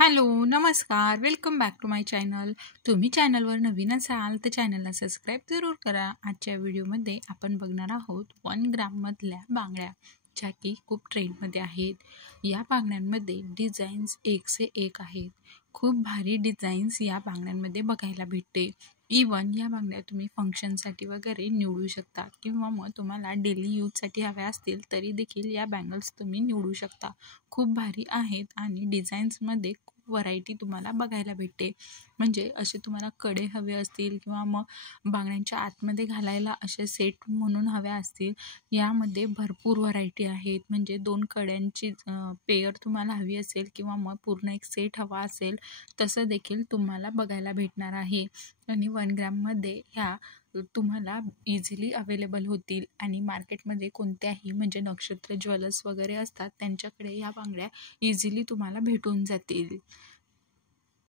Hello, नमस्कार. Welcome back to my channel. तुम्ही चॅनलवर नवीन असाल तर चॅनलला सबस्क्राईब जरूर करा. आजच्या व्हिडिओमध्ये आपण बघणार आहोत 1 ग्राममधल्या बांगड्या, ज्या की खूप ट्रेंडमध्ये आहेत. या बांगड्यांमध्ये डिझाईन्स एक से एक आहेत. खूप भारी डिझाईन्स या बांगड्यांमध्ये बघायला भेटते. इवन या बांगड्या तुम्ही फंक्शनसाठी वगैरे निवडू शकता किंवा मग तुम्हाला डेली यूजसाठी हव्या असतील तरी देखील या बँगल्स तुम्ही निवडू शकता. खूप भारी आहेत आणि डिझाईन्समध्ये खूप व्हरायटी तुम्हाला बघायला भेटते. म्हणजे असे तुम्हाला कडे हवे असतील किंवा मग बांगड्यांच्या आतमध्ये घालायला असे सेट म्हणून हव्या असतील, यामध्ये भरपूर व्हरायटी आहेत. म्हणजे 2 कड्यांची पेअर तुम्हाला हवी असेल किंवा मग पूर्ण एक सेट हवा असेल तसं देखील तुम्हाला बघायला भेटणार आहे. आणि 1 ग्राममध्ये ह्या तुम्हाला इझिली अवेलेबल होतील आणि मार्केटमध्ये कोणत्याही म्हणजे नक्षत्र ज्वेलर्स वगैरे असतात त्यांच्याकडे या बांगड्या इझिली तुम्हाला भेटून जातील.